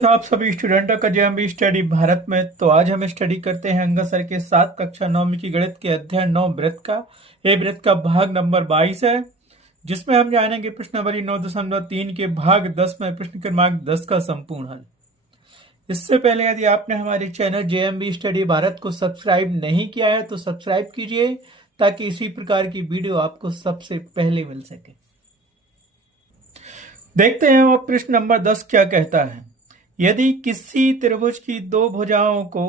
तो आप सभी स्टूडेंटों का जेएमबी स्टडी भारत में। तो आज हम स्टडी करते हैं अंगद सर के 7 कक्षा 9वीं की गणित के अध्याय 9 वृत्त का। ये वृत्त का भाग नंबर 22 है, जिसमें हम जानेंगे प्रश्न नंबर 9.3 के भाग 10 में प्रश्न क्रमांक 10 का संपूर्ण हल। इससे पहले यदि आपने हमारे चैनल जेएमबी स्टडी भारत को सब्सक्राइब नहीं किया है तो सब्सक्राइब कीजिए, ताकि इसी प्रकार की वीडियो आपको सबसे पहले मिल सके। देखते हैं अब प्रश्न नंबर 10 क्या कहता है। यदि किसी त्रिभुज की दो भुजाओं को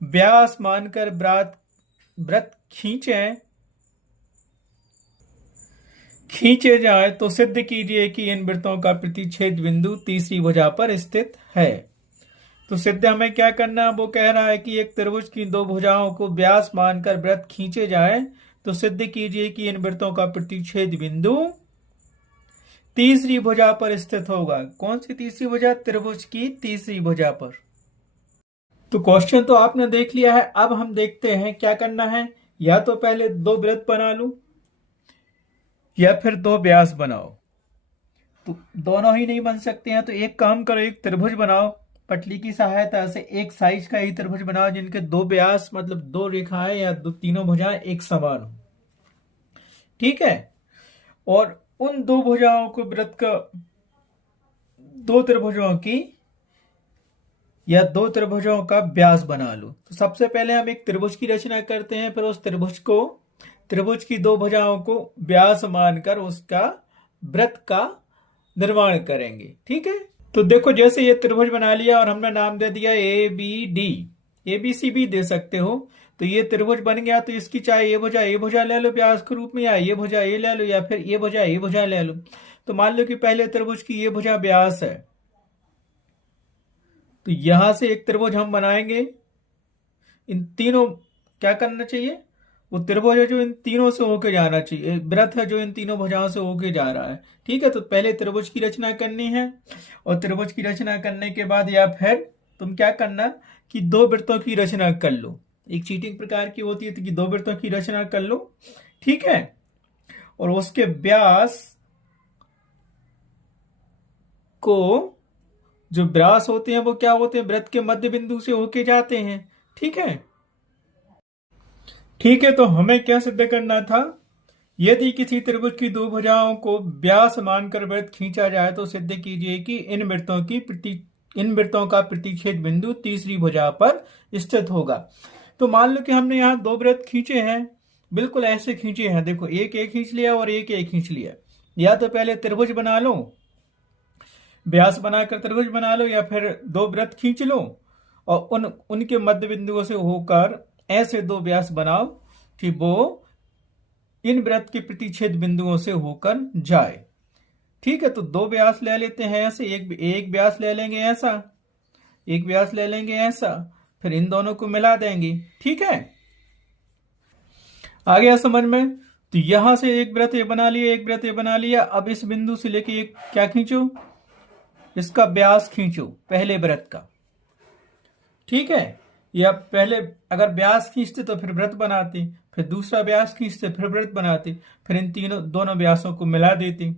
व्यास मानकर वृत्त खींचे जाए तो सिद्ध कीजिए कि इन वृत्तों का प्रतिच्छेद बिंदु तीसरी भुजा पर स्थित है। तो सिद्ध हमें क्या करना है, वो कह रहा है कि एक त्रिभुज की दो भुजाओं को व्यास मानकर वृत्त खींचे जाए तो सिद्ध कीजिए कि इन वृत्तों का प्रतिच्छेद बिंदु तीसरी भुजा पर स्थित होगा। कौन सी तीसरी भुजा? त्रिभुज की तीसरी भुजा पर। तो क्वेश्चन तो आपने देख लिया है। अब हम देखते हैं क्या करना है। या तो पहले दो वृत्त बना लो या फिर दो व्यास बनाओ। तो दोनों ही नहीं बन सकते हैं तो एक काम करो, एक त्रिभुज बनाओ। पटली की सहायता से एक साइज का ही त्रिभुज बनाओ जिनके दो व्यास मतलब दो रेखाएं या तीनों भुजाएं एक समान हो। ठीक है। और उन दो भुजाओं को वृत्त का दो त्रिभुजों का व्यास बना लो। तो सबसे पहले हम एक त्रिभुज की रचना करते हैं, फिर उस त्रिभुज की दो भुजाओं को व्यास मानकर उसका वृत्त का निर्माण करेंगे। ठीक है। तो देखो, जैसे ये त्रिभुज बना लिया और हमने नाम दे दिया A B D, A B C भी दे सकते हो। तो ये त्रिभुज बन गया, तो इसकी चाहे ए भुजा ले लो व्यास के रूप में, या ये भुजा ये ले लो, या फिर ए भुजा ले लो। तो मान लो कि पहले त्रिभुज की ये भुजा व्यास है, तो यहां से एक त्रिभुज हम बनाएंगे। इन तीनों क्या करना चाहिए, वो त्रिभुज है जो इन तीनों से होके जाना चाहिए, वृत्त है जो इन तीनों भुजाओं से होके जा रहा है। ठीक है। तो पहले त्रिभुज की रचना करनी है, और त्रिभुज की रचना करने के बाद या फिर तुम क्या करना कि दो वृत्तों की रचना कर लो। एक चीटिंग प्रकार की होती है कि दो वृत्तों की रचना कर लो। ठीक है। और उसके व्यास को, जो व्यास होते हैं वो क्या होते हैं, वृत्त के मध्य बिंदु से होके जाते हैं। ठीक है। ठीक है। तो हमें क्या सिद्ध करना था, यदि किसी त्रिभुज की दो भुजाओं को व्यास मानकर वृत्त खींचा जाए तो सिद्ध कीजिए कि इन वृत्तों का प्रतिच्छेद बिंदु तीसरी भुजा पर स्थित होगा। तो मान लो कि हमने यहाँ दो वृत्त खींचे हैं, बिल्कुल ऐसे खींचे हैं। देखो, एक खींच लिया और एक खींच लिया। या तो पहले त्रिभुज बना लो, व्यास बनाकर त्रिभुज बना लो, या फिर दो वृत्त खींच लो और उनके मध्य बिंदुओं से होकर ऐसे दो व्यास बनाओ कि वो इन वृत्त के प्रतिच्छेद बिंदुओं से होकर जाए। ठीक है। तो दो व्यास ले लेते हैं ऐसे, एक व्यास ले लेंगे ऐसा, एक व्यास ले लेंगे ऐसा, फिर इन दोनों को मिला देंगे। ठीक है। आ गया समझ में? तो यहां से एक वृत्त ये बना लिया, एक वृत्त ये बना लिया। अब इस बिंदु से लेके एक क्या खींचो, इसका व्यास खींचो पहले वृत्त का। ठीक है। या पहले अगर व्यास खींचते तो फिर वृत्त बनाते, फिर दूसरा व्यास खींचते फिर वृत्त बनाते, फिर इन दोनों व्यासों को मिला देते।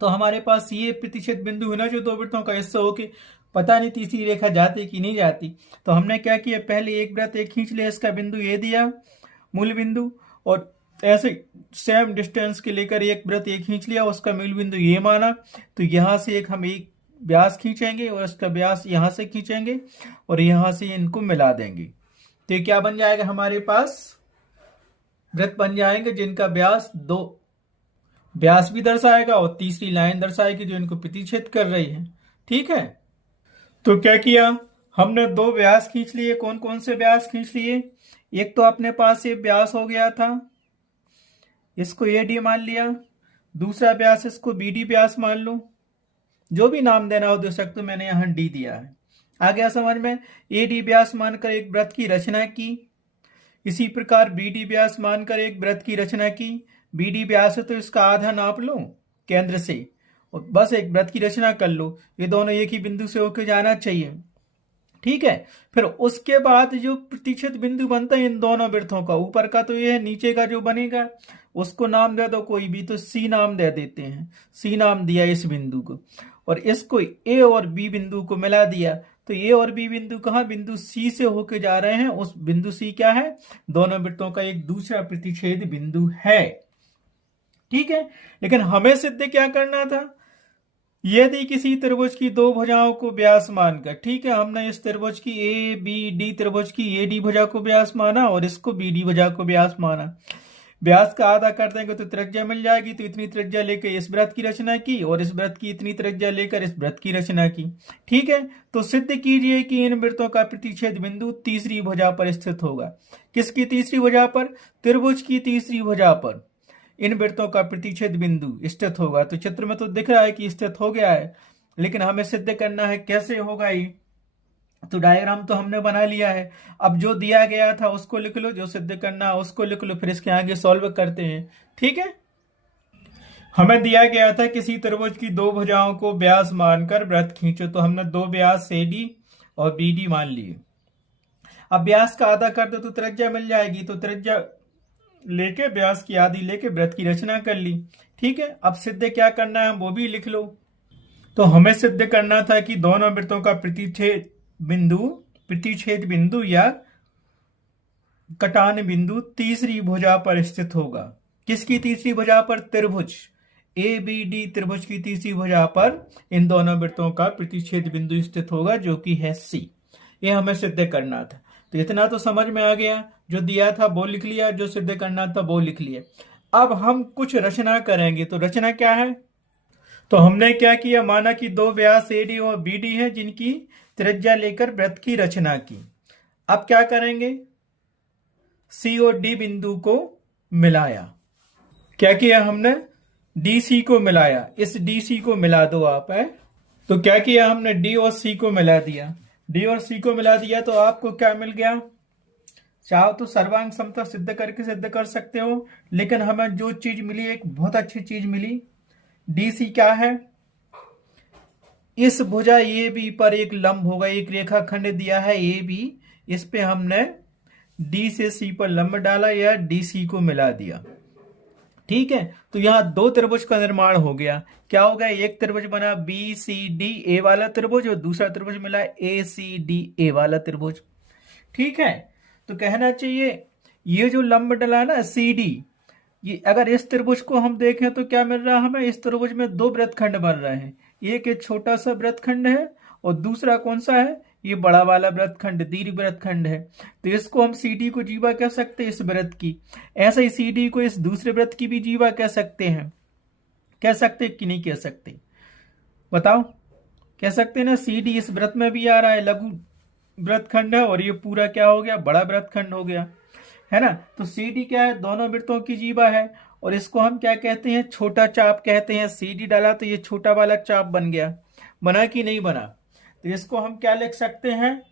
तो हमारे पास ये प्रतिच्छेद बिंदु है ना, जो दो वृत्तों का हिस्सा होके पता नहीं तीसरी रेखा जाती कि नहीं जाती। तो हमने क्या किया, पहले एक वृत्त एक खींच लिया, इसका बिंदु ए दिया मूल बिंदु, और ऐसे सेम डिस्टेंस के लेकर एक वृत्त एक खींच लिया, उसका मूल बिंदु ये माना। तो यहां से हम एक व्यास खींचेंगे और इसका व्यास यहां से खींचेंगे और यहां से इनको मिला देंगे। तो ये क्या बन जाएगा, हमारे पास वृत्त बन जाएंगे जिनका व्यास दो व्यास भी दर्शाएगा और तीसरी लाइन दर्शाएगी जो इनको प्रतिच्छेद कर रही है। ठीक है। तो क्या किया, हमने दो व्यास खींच लिए। कौन कौन से व्यास खींच लिए? एक तो अपने पास ये व्यास हो गया था, इसको ए डी मान लिया। दूसरा व्यास इसको बी डी व्यास मान लो, जो भी नाम देना हो दे सकते हो, मैंने यहां डी दिया है। आ गया समझ में? ए डी व्यास मानकर एक वृत्त की रचना की। इसी प्रकार बी डी व्यास मानकर एक वृत्त की रचना की। बी डी व्यास है तो इसका आधा नाप लो केंद्र से और बस एक वृत्त की रचना कर लो। ये दोनों एक ही बिंदु से होकर जाना चाहिए। ठीक है। फिर उसके बाद जो प्रतिच्छेद बिंदु बनता है इन दोनों वृत्तों का, ऊपर का तो ये है, नीचे का जो बनेगा उसको नाम दे दो कोई भी, तो सी नाम दे देते हैं, सी नाम दिया इस बिंदु को, और इसको ए और बी बिंदु को मिला दिया। तो ए और बी बिंदु कहाँ, बिंदु सी से होके जा रहे हैं, उस बिंदु सी क्या है, दोनों वृत्तों का एक दूसरा प्रतिच्छेद बिंदु है। ठीक है, लेकिन हमें सिद्ध क्या करना था, यदि किसी त्रिभुज की दो भुजाओं को व्यास मानकर, ठीक है, हमने इस त्रिभुज की ए बी डी त्रिभुज की ए डी भुजा को व्यास माना और इसको बी डी भुजा को व्यास माना, व्यास का आधा कर देंगे तो त्रिज्या मिल जाएगी, तो इतनी त्रिज्या लेकर इस वृत्त की रचना की और इस वृत्त की इतनी त्रिज्या लेकर इस वृत्त की रचना की। ठीक है, तो सिद्ध कीजिए कि इन वृत्तों का प्रतिच्छेद बिंदु तीसरी भुजा पर स्थित होगा। किसकी तीसरी भुजा पर, त्रिभुज की तीसरी भुजा पर इन वृत्तों का प्रतिच्छेद बिंदु स्थित होगा। तो चित्र में तो दिख रहा है कि स्थित हो गया है, लेकिन हमें सिद्ध करना है कैसे होगा ये। तो डायग्राम तो हमने बना लिया है, अब जो दिया गया था उसको लिख लो, जो सिद्ध करना है उसको लिख लो, फिर इसके आगे सॉल्व करते हैं। ठीक है, हमें दिया गया था किसी त्रिभुज की दो भुजाओं को व्यास मानकर वृत्त खींचो, तो हमने दो व्यास AD और BD मान लिए। अब व्यास का आधा कर दो तो त्रिज्या मिल जाएगी, तो त्रिज्या लेके व्यास की आधी लेके वृत्त की रचना कर ली। ठीक है, अब सिद्ध क्या करना है वो भी लिख लो। तो हमें सिद्ध करना था कि दोनों वृत्तों का प्रतिच्छेद बिंदु या कटान बिंदु तीसरी भुजा पर स्थित होगा। किसकी तीसरी भुजा पर, त्रिभुज ABD त्रिभुज की तीसरी भुजा पर इन दोनों वृत्तों का प्रतिच्छेद बिंदु स्थित होगा, जो कि है C। ये हमें सिद्ध करना था। तो इतना तो समझ में आ गया, जो दिया था वो लिख लिया, जो सिद्ध करना था वो लिख लिया। अब हम कुछ रचना करेंगे, तो रचना क्या है, तो हमने क्या किया, माना कि दो व्यास AD और BD हैं जिनकी त्रिज्या लेकर वृत्त की रचना की। अब क्या करेंगे, C और D बिंदु को मिलाया। क्या किया हमने, DC को मिलाया, इस DC को मिला दो आप है। तो क्या किया हमने, D और C को मिला दिया, D और C को मिला दिया, तो आपको क्या मिल गया, चाहो तो सर्वांग समता सिद्ध करके सिद्ध कर सकते हो, लेकिन हमें जो चीज मिली एक बहुत अच्छी चीज मिली। DC क्या है, इस भुजा AB पर एक लंब होगा, एक रेखाखंड दिया है AB, इस पे हमने D से C पर लंब डाला या DC को मिला दिया। ठीक है, तो यहां दो त्रिभुज का निर्माण हो गया। क्या हो गया, एक त्रिभुज बना BCDA वाला त्रिभुज और दूसरा त्रिभुज मिला ACDA वाला त्रिभुज। ठीक है, तो कहना चाहिए ये जो लंब डला ना CD, ये अगर इस त्रिभुज को हम देखें तो क्या मिल रहा है हमें, इस त्रिभुज में दो वृत्तखंड बन रहे हैं, एक छोटा सा वृत्तखंड है और दूसरा कौन सा है, ये बड़ा वाला वृत्तखंड दीर्घ वृत्तखंड है। तो इसको हम CD को जीवा कह सकते हैं इस वृत्त की, ऐसे ही CD को इस दूसरे वृत्त की भी जीवा कह सकते हैं। कह सकते कि नहीं कह सकते, बताओ, कह सकते ना। CD इस वृत्त में भी आ रहा है, लघु वृत्तखंड है, और ये पूरा क्या हो गया, बड़ा वृत्तखंड हो गया, है ना। तो CD क्या है, दोनों वृत्तों की जीवा है, और इसको हम क्या कहते हैं, छोटा चाप कहते हैं। CD डाला तो ये छोटा वाला चाप बन गया, बना कि नहीं बना। तो इसको हम क्या लिख सकते हैं,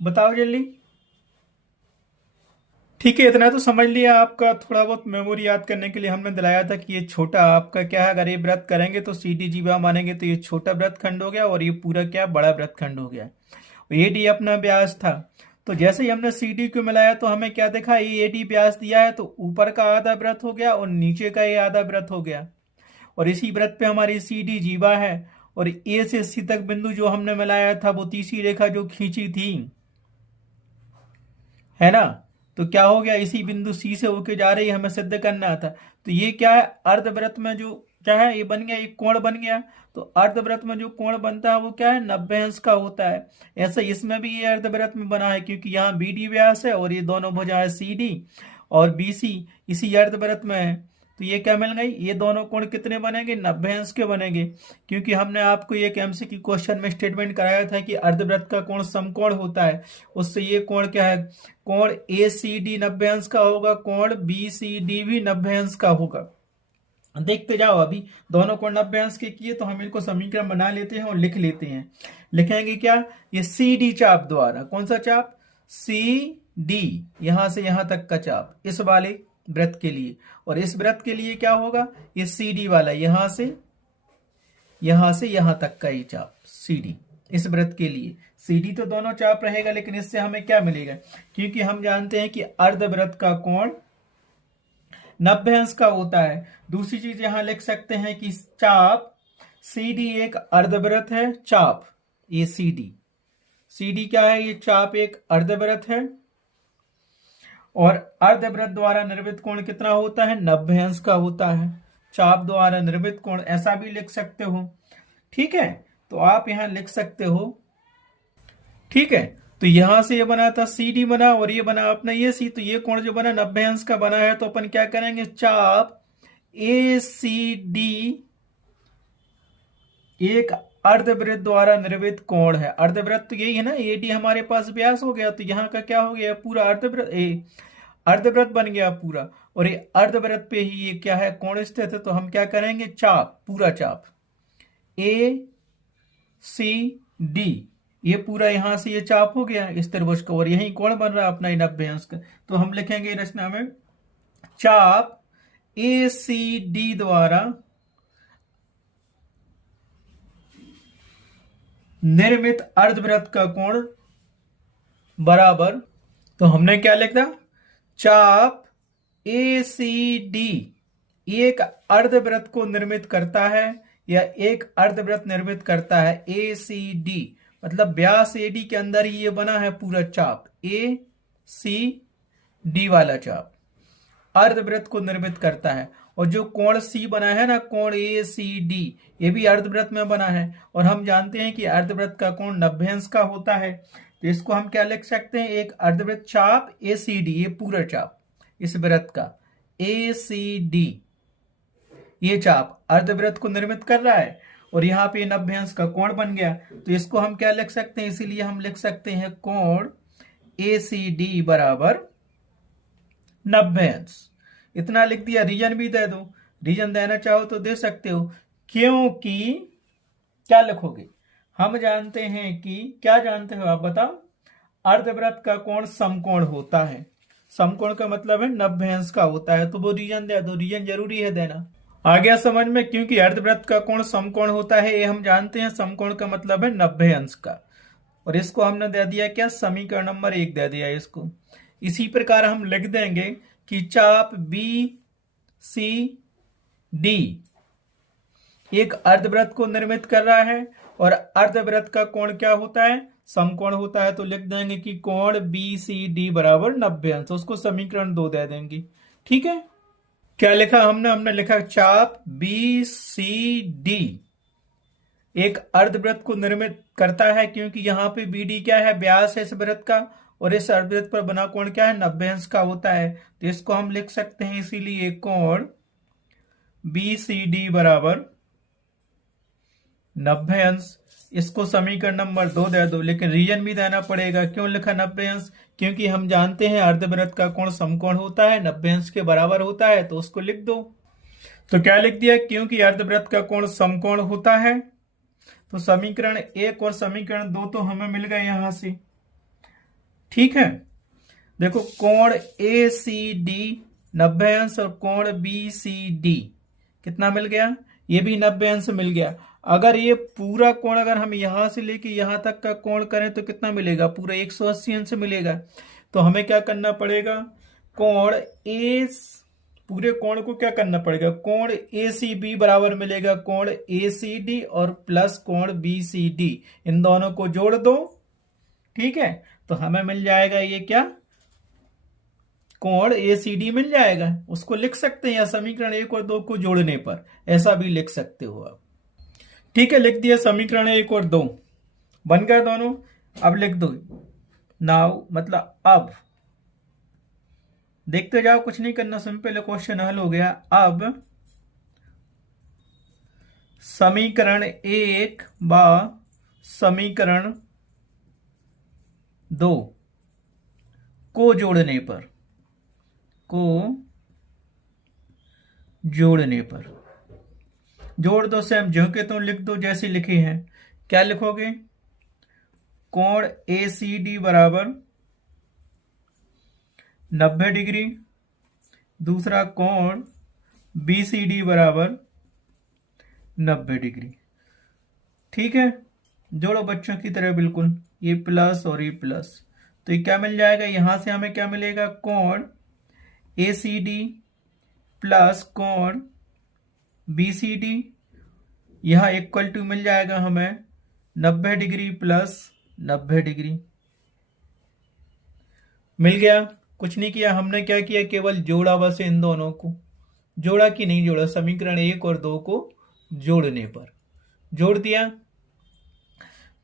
बताओ जल्दी। ठीक है, इतना तो समझ लिया। आपका थोड़ा बहुत मेमोरी याद करने के लिए हमने दिलाया था कि ये छोटा आपका क्या है, अगर ये वृत्त करेंगे तो CD जीवा मानेंगे तो ये छोटा वृत्तखंड हो गया और ये पूरा क्या बड़ा वृत्तखंड हो गया। ये D अपना व्यास था, तो जैसे ही हमने CD को मिलाया तो हमें क्या देखा, ये AD व्यास दिया है, तो ऊपर का आधा वृत्त हो गया और नीचे का ये आधा वृत्त हो गया, और इसी वृत्त पे हमारी CD जीवा है, और A से C तक बिंदु जो हमने मिलाया था वो तीसरी रेखा जो खींची थी, है ना। तो क्या हो गया, इसी बिंदु C से होके जा रही है, हमें सिद्ध करना था। तो ये क्या है, अर्धवृत्त में जो क्या है, ये बन गया, एक कोण बन गया। तो अर्धवृत्त में जो कोण बनता है वो क्या है, 90 अंश का होता है। ऐसे इसमें भी ये अर्धवृत्त में बना है, क्योंकि यहाँ BD व्यास है और ये दोनों भुजाएं CD और BC इसी अर्धवृत्त में है। तो ये क्या मिल गई, ये दोनों कोण कितने बनेंगे, 90 अंश के बनेंगे, क्योंकि हमने आपको एक MCQ क्वेश्चन में स्टेटमेंट कराया था कि अर्धवृत्त का कोण समकोण होता है। उससे ये कोण क्या है, कोण ACD 90 अंश का होगा, कोण BCD भी 90 अंश का होगा। देखते जाओ, अभी दोनों कोण 90 अंश के किए, तो हम इनको समीकरण बना लेते हैं और लिख लेते हैं। लिखेंगे क्या, ये CD चाप द्वारा, कौन सा चाप, CD, यहां से यहां तक का चाप इस वाले वृत्त के लिए, और इस वृत्त के लिए क्या होगा, ये CD वाला यहां से यहां तक का ये चाप CD इस वृत्त के लिए। CD तो दोनों चाप रहेगा, लेकिन इससे हमें क्या मिलेगा, क्योंकि हम जानते हैं कि अर्धवृत्त का कोण 90 अंश का होता है। दूसरी चीज यहां लिख सकते हैं कि चाप CD एक अर्धवृत्त है। चाप ये CD क्या है? ये चाप एक अर्धवृत्त है और अर्धवृत्त द्वारा निर्मित कोण कितना होता है? 90 अंश का होता है। चाप द्वारा निर्मित कोण ऐसा भी लिख सकते हो। ठीक है, तो आप यहां लिख सकते हो। ठीक है, तो यहां से ये बना था CD बना और ये बना अपना ये C, तो ये कोण जो बना 90 अंश का बना है। तो अपन क्या करेंगे? चाप ACD एक अर्धवृत्त द्वारा निर्मित कोण है। अर्धवृत्त तो यही है ना, AD हमारे पास व्यास हो गया, तो यहाँ का क्या हो गया? पूरा अर्धवृत्त बन गया पूरा। और ये अर्धवृत्त पे ही ये क्या है? कोण स्थित है। तो हम क्या करेंगे? चाप, पूरा चाप ACD, ये पूरा यहां से ये चाप हो गया इस त्रिभुज का, और यही कोण बन रहा है अपना 90 अंश का। तो हम लिखेंगे रचना में चाप ACD द्वारा निर्मित अर्धवृत्त का कोण बराबर, तो हमने क्या लिखा? चाप ACD एक अर्धवृत्त को निर्मित करता है या एक अर्धवृत्त निर्मित करता है। ACD मतलब व्यास AD के अंदर ही ये बना है पूरा चाप। ACD वाला चाप अर्धवृत्त को निर्मित करता है। और जो कोण C बना है ना, कोण ACD, ये भी अर्धवृत्त में बना है। और हम जानते हैं कि अर्धवृत्त का कोण 90 अंश का होता है। तो इसको हम क्या लिख सकते हैं? एक अर्धवृत्त चाप ACD, ये पूरा चाप इस वृत्त का ACD, ये चाप अर्धवृत्त को निर्मित कर रहा है और यहाँ पे 90 अंश का कोण बन गया। तो इसको हम क्या लिख सकते हैं? इसीलिए हम लिख सकते हैं कोण ACD बराबर 90 अंश। इतना लिख दिया। रीजन भी दे दो, रीजन देना चाहो तो दे सकते हो। क्योंकि क्या लिखोगे? हम जानते हैं कि, क्या जानते हो आप बताओ? अर्धवृत्त का कोण समकोण होता है। समकोण का मतलब है 90 अंश का होता है। तो वो रीजन दे दो, रीजन जरूरी है देना। आ गया समझ में? क्योंकि अर्धवृत्त का कोण समकोण होता है, ये हम जानते हैं। समकोण का मतलब है 90 अंश का। और इसको हमने दे दिया क्या? समीकरण नंबर 1 दे दिया इसको। इसी प्रकार हम लिख देंगे कि चाप BCD एक अर्धवृत्त को निर्मित कर रहा है और अर्धवृत्त का कोण क्या होता है? समकोण होता है। तो लिख देंगे कि कोण BCD बराबर 90 अंश। उसको समीकरण 2 दे देंगे। ठीक है, क्या लिखा हमने? हमने लिखा चाप BCD एक अर्धवृत्त को निर्मित करता है, क्योंकि यहाँ पे BD क्या है? व्यास है इस वृत्त का, और इस अर्धवृत्त पर बना कोण क्या है? 90 अंश का होता है। तो इसको हम लिख सकते हैं इसीलिए कोण BCD बराबर 90 अंश। इसको समीकरण नंबर 2 दे दो, लेकिन रीजन भी देना पड़ेगा। क्यों लिखा 90 अंश? क्योंकि हम जानते हैं अर्धवृत्त का कोण समकोण होता है, 90 अंश के बराबर होता है। तो उसको लिख दो। तो क्या लिख दिया? क्योंकि अर्धवृत्त का कोण समकोण होता है। तो समीकरण 1 और समीकरण 2 तो हमें मिल गए यहां से। ठीक है, देखो कोण ACD 90 अंश और कोण BCD कितना मिल गया? ये भी 90 अंश मिल गया। अगर ये पूरा कोण अगर हम यहां से लेके यहां तक का कोण करें तो कितना मिलेगा? पूरा 180 अंश मिलेगा। तो हमें क्या करना पड़ेगा? कोण पूरे कोण को क्या करना पड़ेगा? कोण ACB बराबर मिलेगा कोण ACD और प्लस कोण BCD, इन दोनों को जोड़ दो। ठीक है, तो हमें मिल जाएगा ये क्या? कोण ACD मिल जाएगा। उसको लिख सकते हैं या समीकरण 1 और 2 को जोड़ने पर ऐसा भी लिख सकते हो आप। ठीक है, लिख दिया समीकरण 1 और 2 बन गए दोनों। अब लिख दो नाउ, मतलब अब। देखते जाओ, कुछ नहीं करना, सिंपल क्वेश्चन हल हो गया। अब समीकरण 1 बा समीकरण 2 को जोड़ने पर जोड़ दो। सेम जो के तुम लिख दो जैसे लिखे हैं। क्या लिखोगे? कोण ACD बराबर 90 डिग्री, दूसरा कोण BCD बराबर 90 डिग्री। ठीक है, जोड़ो बच्चों की तरह बिल्कुल, ये प्लस और ये प्लस। तो ये क्या मिल जाएगा? यहां से हमें क्या मिलेगा? कोण ACD प्लस कोण BCD, यहां इक्वल टू मिल जाएगा हमें 90 डिग्री प्लस 90 डिग्री। मिल गया। कुछ नहीं किया हमने, क्या किया, केवल जोड़ा बस इन दोनों को, जोड़ा कि नहीं जोड़ा, समीकरण 1 और 2 को जोड़ने पर जोड़ दिया।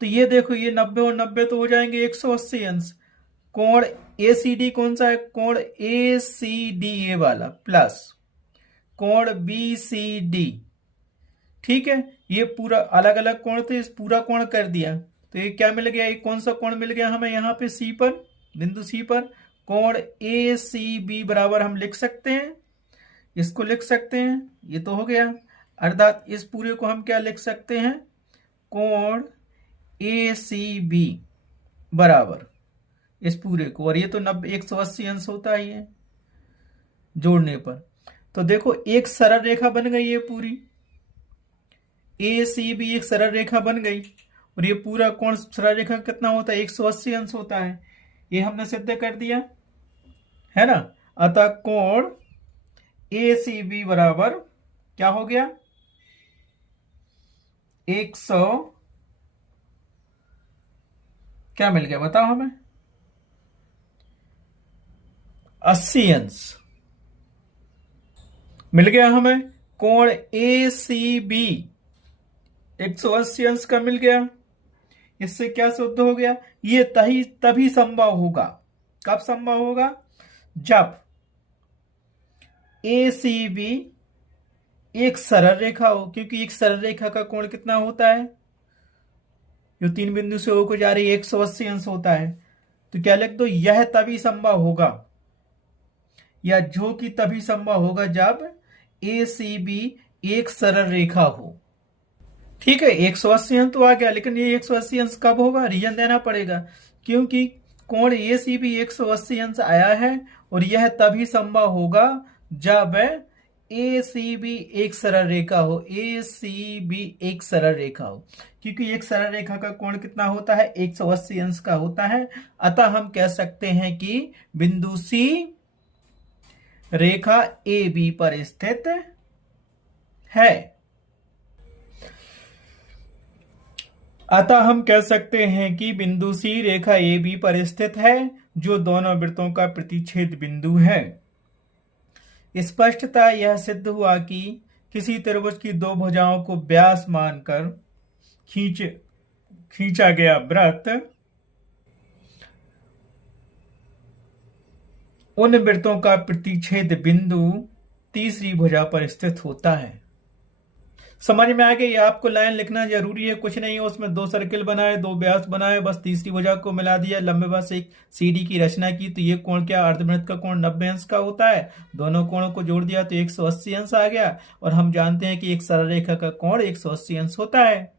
तो ये देखो, ये 90 और 90 तो हो जाएंगे 180 अंश। कोण ACD कौन सा है, कोण ACDA वाला, प्लस कोण BCD। ठीक है, ये पूरा अलग अलग कोण थे, इस पूरा कोण कर दिया। तो ये क्या मिल गया, ये कौन सा कोण मिल गया हमें यहाँ पे C पर, बिंदु C पर। कोण ACB बराबर हम लिख सकते हैं, इसको लिख सकते हैं, ये तो हो गया। अर्थात इस पूरे को हम क्या लिख सकते हैं, कोण ACB बराबर इस पूरे को, और ये तो 180 अंश होता ही है जोड़ने पर। तो देखो एक सरल रेखा बन गई, ये पूरी ACB एक सरल रेखा बन गई, और ये पूरा कोण सरल रेखा कितना होता है, 180 अंश होता है। ये हमने सिद्ध कर दिया है ना। अतः कोण ACB बराबर क्या हो गया, 100, क्या मिल गया बताओ हमें, 80 अंश मिल गया हमें। कोण ACB 180 अंश का मिल गया। इससे क्या सिद्ध हो गया, ये तभी संभव होगा, कब संभव होगा, जब ACB एक सरल रेखा हो, क्योंकि एक सरल रेखा का कोण कितना होता है, जो 3 बिंदु से होकर जा रही है 180 अंश होता है। तो क्या लिख दो, यह तभी संभव होगा, या जो कि तभी संभव होगा जब ACB एक सरल रेखा हो। ठीक है, 180 अंश तो आ गया, लेकिन ये 180 अंश कब होगा, रीजन देना पड़ेगा, क्योंकि कोण ACB 180 अंश आया है, और यह तभी संभव होगा जब ACB एक सरल रेखा हो, ACB एक सरल रेखा हो, क्योंकि एक सरल रेखा का कोण कितना होता है, 180 अंश का होता है। अतः हम कह सकते हैं कि बिंदु C रेखा AB पर स्थित है। अतः हम कह सकते हैं कि बिंदु C रेखा AB पर स्थित है, जो दोनों वृत्तों का प्रतिच्छेद बिंदु है। स्पष्टतः यह सिद्ध हुआ कि किसी त्रिभुज की दो भुजाओं को व्यास मानकर खींचा गया वृत्त उन वृत्तों का प्रतिच्छेद बिंदु तीसरी भुजा पर स्थित होता है। समझ में आ गई, आपको लाइन लिखना जरूरी है, कुछ नहीं है उसमें, 2 सर्किल बनाए, 2 व्यास बनाए, बस तीसरी भुजा को मिला दिया, लंबे बार से एक CD की रचना की। तो ये कोण क्या, अर्धवृत्त का कोण 90 अंश का होता है, दोनों कोणों को जोड़ दिया तो 180 अंश आ गया। और हम जानते हैं कि एक सरल रेखा का कोण 180 अंश होता है,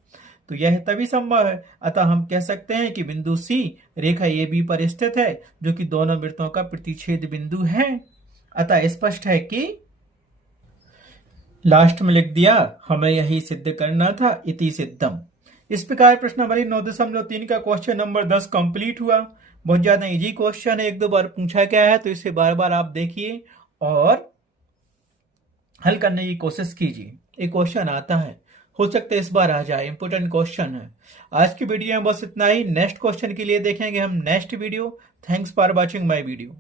तो यह तभी संभव है। अतः हम कह सकते हैं कि बिंदु C रेखा AB पर स्थित है, जो कि दोनों वृत्तों का प्रतिच्छेद बिंदु है। अतः स्पष्ट है कि लास्ट में लिख दिया, हमें यही सिद्ध करना था, इति सिद्धम। इस प्रकार प्रश्नावली 9.3 का क्वेश्चन नंबर 10 कंप्लीट हुआ। बहुत ज्यादा इजी क्वेश्चन है, 1-2 बार पूछा गया है, तो इसे बार बार आप देखिए और हल करने की कोशिश कीजिए। एक क्वेश्चन आता है, हो सकता है इस बार आ जाए, इंपोर्टेंट क्वेश्चन है। आज की वीडियो में बस इतना ही, नेक्स्ट क्वेश्चन के लिए देखेंगे हम next video. Thanks for watching my video.